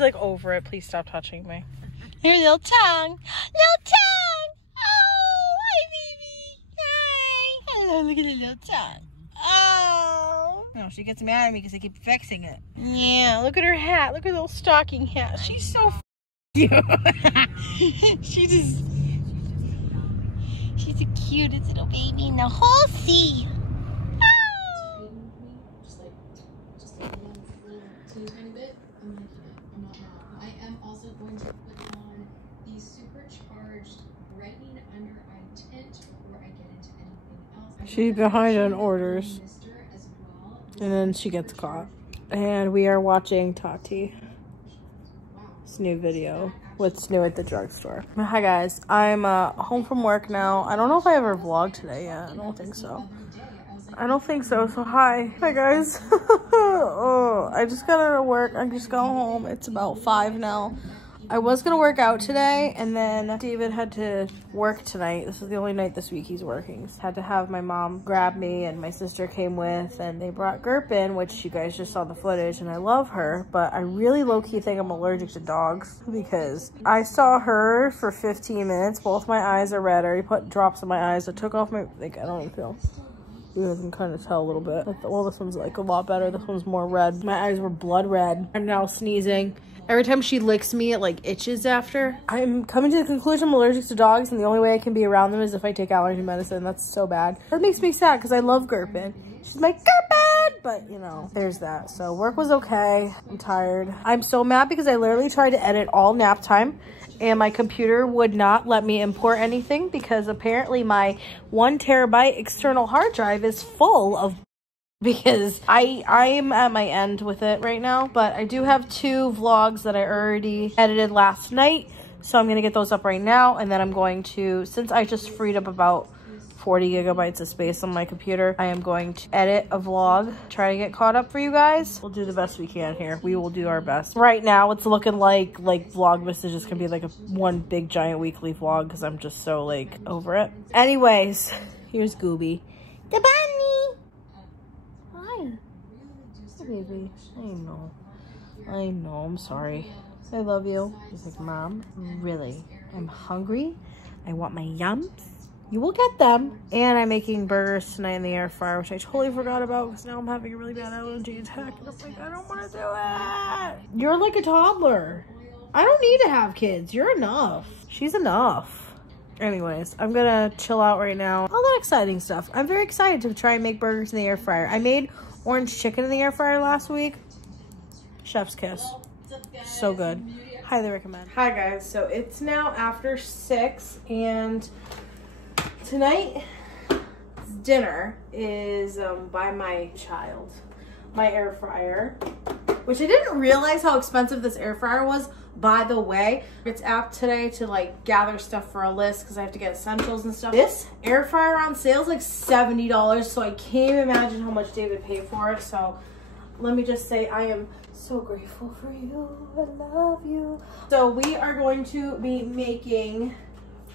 She's like over it. Please stop touching me. Your little tongue. Little tongue. Oh, hi, baby. Hi. Hello, look at the little tongue. Oh. No, she gets mad at me because I keep fixing it. Yeah, look at her hat. Look at her little stocking hat. She's so cute. She's the cutest little baby in the whole sea. Oh. Just a little teeny tiny bit. I'm making it. I'm not wrong. I am also going to put on the supercharged brightening under eye tint before I get into anything else. She's behind on orders. And then she gets caught. And we are watching Tati's new video. What's new at the drugstore. Hi guys, I'm home from work now. I don't know if I ever vlogged today yet. I don't think so. So hi guys. Oh, I just got out of work. I just got home. It's about 5 now. I was gonna work out today, and then David had to work tonight. This is the only night this week he's working. So had to have my mom grab me, and my sister came with, and they brought Gurpin, which you guys just saw the footage, and I love her, but I really low-key think I'm allergic to dogs because I saw her for 15 minutes. Both my eyes are red. I already put drops in my eyes. I took off my, like, I don't even feel. You guys can kind of tell a little bit. Well, this one's like a lot better. This one's more red. My eyes were blood red. I'm now sneezing. Every time she licks me, it like itches after. I'm coming to the conclusion I'm allergic to dogs, and the only way I can be around them is if I take allergy medicine. That's so bad. That makes me sad because I love Gurpin. She's my Gurpin! But, you know, there's that. So work was okay. I'm tired. I'm so mad because I literally tried to edit all nap time, and my computer would not let me import anything because apparently my 1 terabyte external hard drive is full of because I'm at my end with it right now. But I do have 2 vlogs that I already edited last night, so I'm gonna get those up right now, and then I'm going to, since I just freed up about 40 gigabytes of space on my computer, I am going to edit a vlog, try to get caught up for you guys. We'll do the best we can here. We will do our best. Right now it's looking like Vlogmas is just gonna be like one big giant weekly vlog because I'm just so like over it. Anyways, here's Gooby. The bunny! Hi. Hi, baby. I know, I'm sorry. I love you. He's like, Mom, really? I'm hungry. I want my yums. You will get them. And I'm making burgers tonight in the air fryer, which I totally forgot about because now I'm having a really bad allergy attack. And I'm like, I don't want to do it. You're like a toddler. I don't need to have kids. You're enough. She's enough. Anyways, I'm gonna chill out right now. All that exciting stuff. I'm very excited to try and make burgers in the air fryer. I made orange chicken in the air fryer last week. Chef's kiss. So good. Highly recommend. Hi guys, so it's now after 6, and tonight dinner is by my child. My air fryer, which I didn't realize how expensive this air fryer was, by the way. It's apt today to like gather stuff for a list because I have to get essentials and stuff. This air fryer on sale is like $70, so I can't even imagine how much David paid for it. So let me just say I am so grateful for you. I love you. So we are going to be making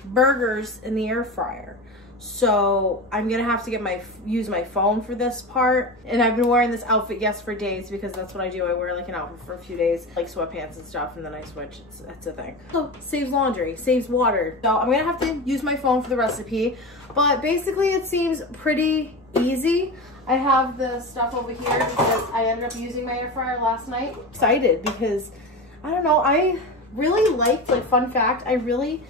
burgers in the air fryer. So I'm gonna have to use my phone for this part, and I've been wearing this outfit for days because that's what I do. I wear like an outfit for a few days, like sweatpants and stuff, and then I switch. That's a thing. So saves laundry, saves water. So I'm gonna have to use my phone for the recipe, but basically it seems pretty easy. I have the stuff over here because I ended up using my air fryer last night. I'm excited because I don't know, I really liked, like, fun fact, I really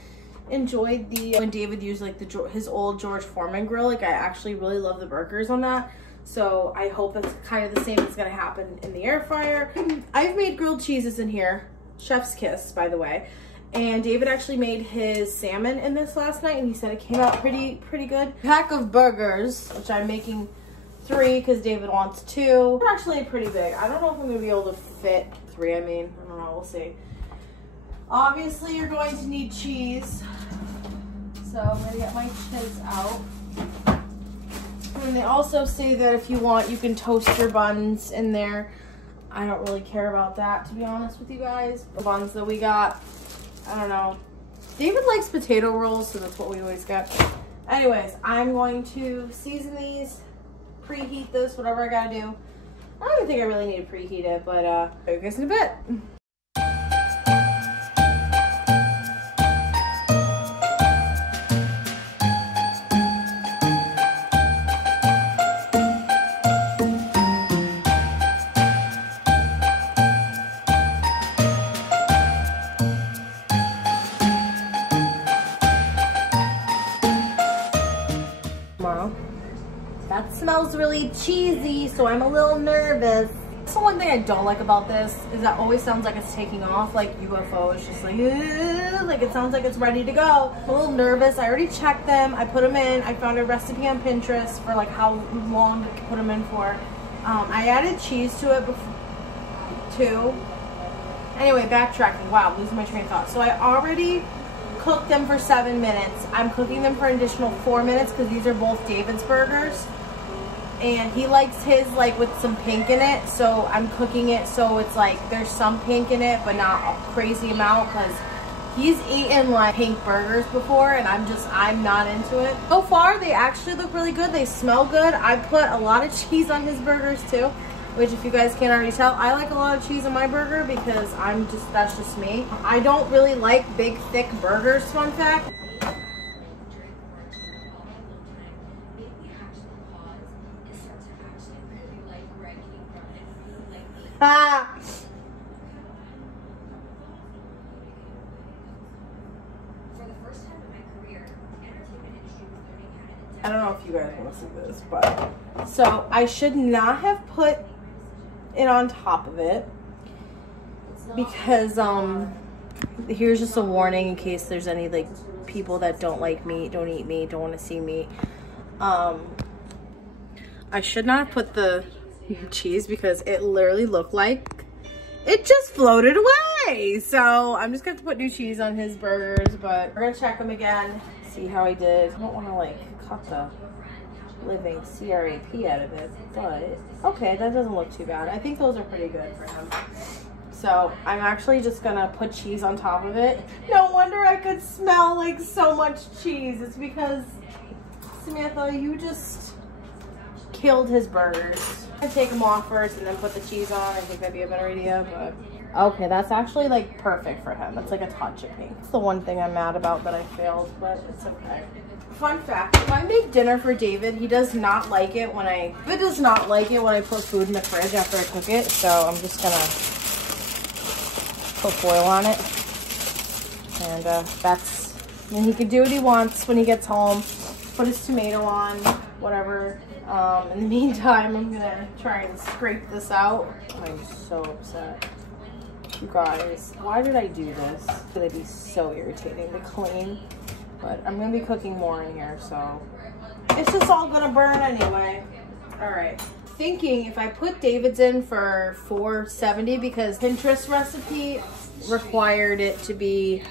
enjoyed when David used like his old George Foreman grill. Like, I actually really love the burgers on that, so I hope that's kind of the same that's gonna happen in the air fryer. I've made grilled cheeses in here, chef's kiss, by the way, and David actually made his salmon in this last night, and he said it came out pretty good. Pack of burgers, which I'm making 3 because David wants 2. They're actually pretty big. I don't know if I'm gonna be able to fit 3. I mean, I don't know, we'll see. Obviously, you're going to need cheese. So I'm gonna get my chiz out. And they also say that if you want, you can toast your buns in there. I don't really care about that, to be honest with you guys. The buns that we got, I don't know. David likes potato rolls, so that's what we always get. Anyways, I'm going to season these, preheat this, whatever I gotta do. I don't even think I really need to preheat it, but I'll see you guys in a bit. Tomorrow. That smells really cheesy, so I'm a little nervous. So one thing I don't like about this is that always sounds like it's taking off, like UFO is just like it sounds like it's ready to go. I'm a little nervous. I already checked them. I put them in. I found a recipe on Pinterest for like how long to put them in for. I added cheese to it too. Anyway, backtracking. Wow, losing my train of thought. So I already cooked them for 7 minutes. I'm cooking them for an additional 4 minutes because these are both David's burgers. And he likes his like with some pink in it, so I'm cooking it so it's like there's some pink in it but not a crazy amount, because he's eaten like pink burgers before and I'm not into it. So far they actually look really good. They smell good. I put a lot of cheese on his burgers too, which if you guys can't already tell, I like a lot of cheese on my burger because that's just me. I don't really like big thick burgers, fun fact. Ah. I don't know if you guys want to see this, but so I should not have put it on top of it because here's just a warning in case there's any like people that don't like meat, don't eat meat, don't want to see meat. I should not have put the cheese because it literally looked like it just floated away. So I'm just gonna have to put new cheese on his burgers, but we're gonna check them again, see how he did. I don't want to like cut the living crap out of it, but okay, that doesn't look too bad. I think those are pretty good for him. So I'm actually just gonna put cheese on top of it. No wonder I could smell like so much cheese. It's because Samantha, you just killed his burgers. I take them off first and then put the cheese on. I think that'd be a better idea, but okay, that's actually like perfect for him. It's like a touch of pink. It's the one thing I'm mad about that I failed, but it's okay. Fun fact, if I make dinner for David, he does not like it when I put food in the fridge after I cook it. So I'm just gonna put foil on it. And and he can do what he wants when he gets home. Put his tomato on, whatever. In the meantime, I'm gonna try and scrape this out. I'm so upset. You guys, why did I do this? It's gonna be so irritating to clean. But I'm gonna be cooking more in here, so it's just all gonna burn anyway. All right. Thinking if I put David's in for 470 because Pinterest recipe required it to be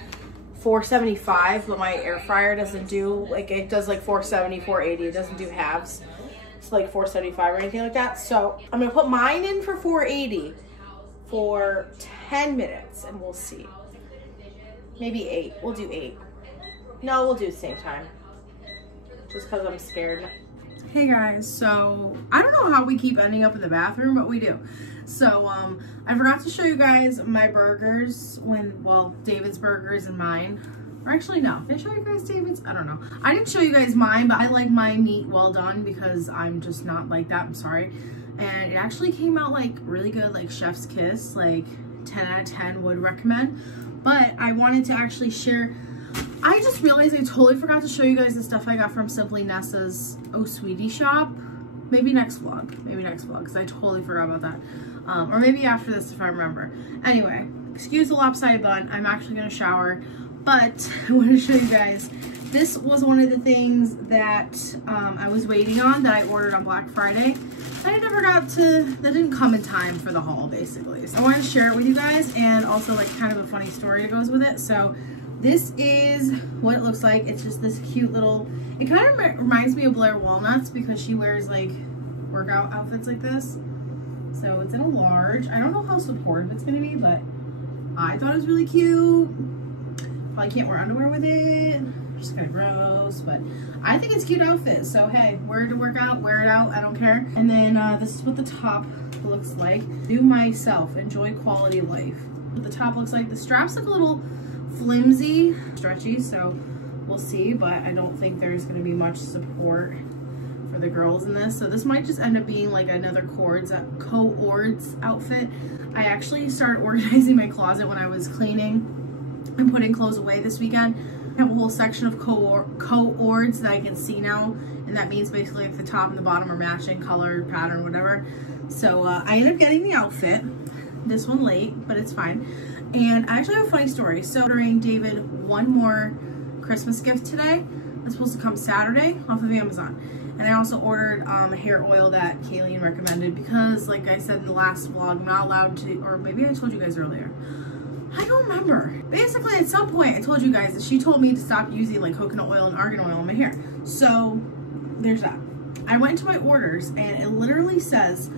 475, but my air fryer doesn't do, like it does like 470, 480. It doesn't do halves. It's like 475 or anything like that. So I'm gonna put mine in for 480 for 10 minutes and we'll see. Maybe 8. We'll do 8. No, we'll do the same time. Just because I'm scared. Hey guys, so I don't know how we keep ending up in the bathroom, but we do. So I forgot to show you guys my burgers well, David's burgers and mine. Or actually no, did I show you guys David's? I don't know. I didn't show you guys mine, but I like my meat well done because I'm just not like that, I'm sorry. And it actually came out like really good, like chef's kiss, like 10 out of 10 would recommend. But I wanted to actually share, I just realized I totally forgot to show you guys the stuff I got from Simply Nessa's Oh Sweetie shop. Maybe next vlog, because I totally forgot about that. Or maybe after this if I remember. Anyway, excuse the lopsided bun, I'm actually gonna shower. But I want to show you guys, this was one of the things that I was waiting on that I ordered on Black Friday. I never got to, that didn't come in time for the haul basically. So I wanted to share it with you guys and also like kind of a funny story that goes with it. So this is what it looks like. It's just this cute little, it kind of reminds me of Blair Walnuts because she wears like workout outfits like this. So it's in a large. I don't know how supportive it's going to be, but I thought it was really cute. Probably can't wear underwear with it. Just kind of gross, but I think it's a cute outfit. So hey, wear it to work out, wear it out, I don't care. And then this is what the top looks like. Do myself, enjoy quality of life. What the top looks like. The straps look a little flimsy, stretchy, so we'll see, but I don't think there's going to be much support for the girls in this. So this might just end up being like another co-ords outfit. I actually started organizing my closet when I was cleaning and putting clothes away this weekend. I have a whole section of co-ords that I can see now and that means basically if the top and the bottom are matching color, pattern, whatever. So I ended up getting the outfit, this one late, but it's fine. And I actually have a funny story. So ordering David one more Christmas gift today. It's supposed to come Saturday off of Amazon. And I also ordered a hair oil that Kayleen recommended because, like I said in the last vlog, I'm not allowed to, or maybe I told you guys earlier. I don't remember. Basically, at some point, I told you guys that she told me to stop using like coconut oil and argan oil in my hair. So there's that. I went into my orders and it literally says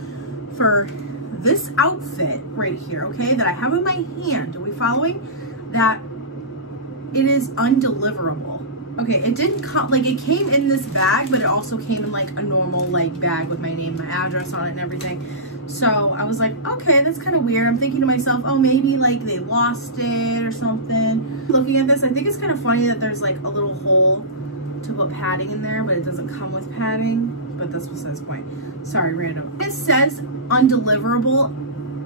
for this outfit right here, okay, that I have in my hand, are we following? That it is undeliverable. Okay, it didn't come, like it came in this bag, but it also came in like a normal like bag with my name, my address on it and everything. So I was like, okay, that's kind of weird. I'm thinking to myself, oh, maybe like they lost it or something. Looking at this, I think it's kind of funny that there's like a little hole to put padding in there, but it doesn't come with padding. But that's what's the point. Sorry, random. It says undeliverable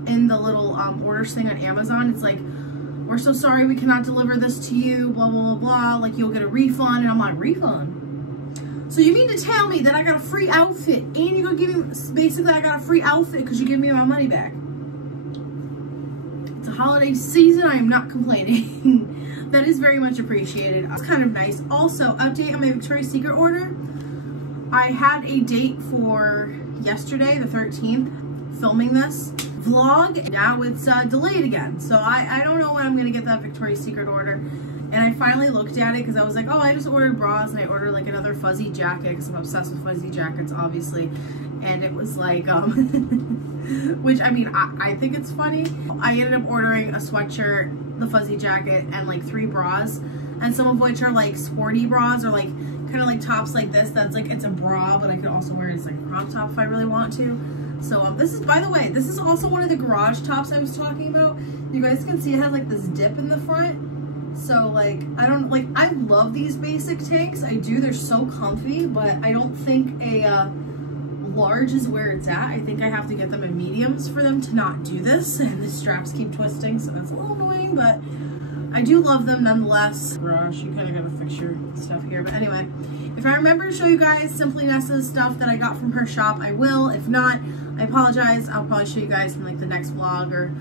in the little orders thing on Amazon. It's like, we're so sorry we cannot deliver this to you, blah, blah, blah, blah. Like, you'll get a refund. And I'm like, refund? So you mean to tell me that I got a free outfit and you're going to give me, basically I got a free outfit because you give me my money back? It's a holiday season. I am not complaining. That is very much appreciated. It's kind of nice. Also, update on my Victoria's Secret order. I had a date for yesterday, the 13th, filming this vlog. Now it's delayed again. So I don't know when I'm gonna get that Victoria's Secret order. And I finally looked at it because I was like, oh, I just ordered bras and I ordered like another fuzzy jacket because I'm obsessed with fuzzy jackets, obviously. And it was like, which I mean, I think it's funny. I ended up ordering a sweatshirt, the fuzzy jacket, and like 3 bras. And some of which are like sporty bras or like kind of like tops like this. That's like, it's a bra, but I could also wear it as like a crop top if I really want to. So this is, by the way, this is also one of the garage tops I was talking about. You guys can see it has like this dip in the front. So like, I love these basic tanks. I do, they're so comfy, but I don't think a large is where it's at. I think I have to get them in mediums for them to not do this. And the straps keep twisting, so that's a little annoying, but I do love them nonetheless. Gosh, you kind of gotta fix your stuff here. But anyway, if I remember to show you guys Simply Nessa's stuff that I got from her shop, I will. If not, I apologize. I'll probably show you guys in like the next vlog or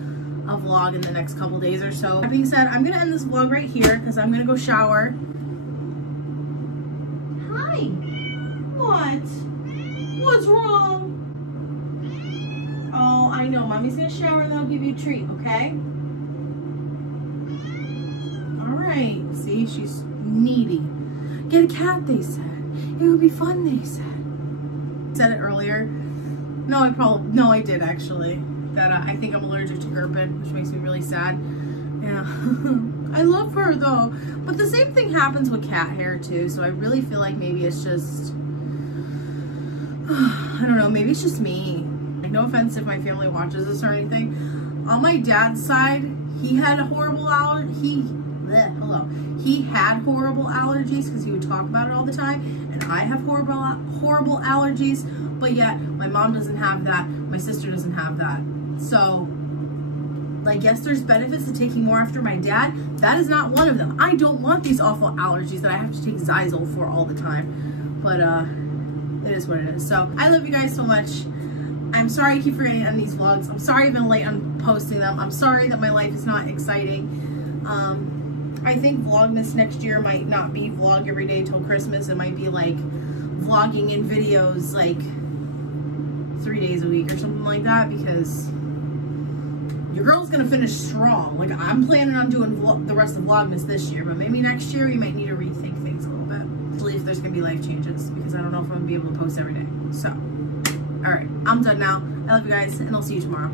a vlog in the next couple days or so. That being said, I'm gonna end this vlog right here because I'm gonna go shower. Hi. What? What's wrong? Oh, I know. Mommy's gonna shower and then I'll give you a treat, okay? Alright. See, she's needy. Get a cat, they said. It would be fun, they said. Said it earlier. No, I did actually. That I think I'm allergic to Gherkin, which makes me really sad. Yeah. I love her though. But the same thing happens with cat hair too, so I really feel like maybe it's just, I don't know, maybe it's just me. Like, no offense if my family watches this or anything. On my dad's side, he had horrible he had horrible allergies because he would talk about it all the time, and I have horrible allergies, but yet my mom doesn't have that, my sister doesn't have that. So, like, yes, there's benefits to taking more after my dad. That is not one of them. I don't want these awful allergies that I have to take Zyzol for all the time. But it is what it is. So I love you guys so much. I'm sorry I keep forgetting to end these vlogs. I'm sorry I've been late on posting them. I'm sorry that my life is not exciting. I think Vlogmas next year might not be vlog every day till Christmas. It might be like vlogging in videos like 3 days a week or something like that, because your girl's gonna finish strong. Like, I'm planning on doing the rest of Vlogmas this year, but maybe next year we might need to rethink things a little bit. Especially if there's gonna be life changes, because I don't know if I'm gonna be able to post every day. So, all right, I'm done now. I love you guys, and I'll see you tomorrow.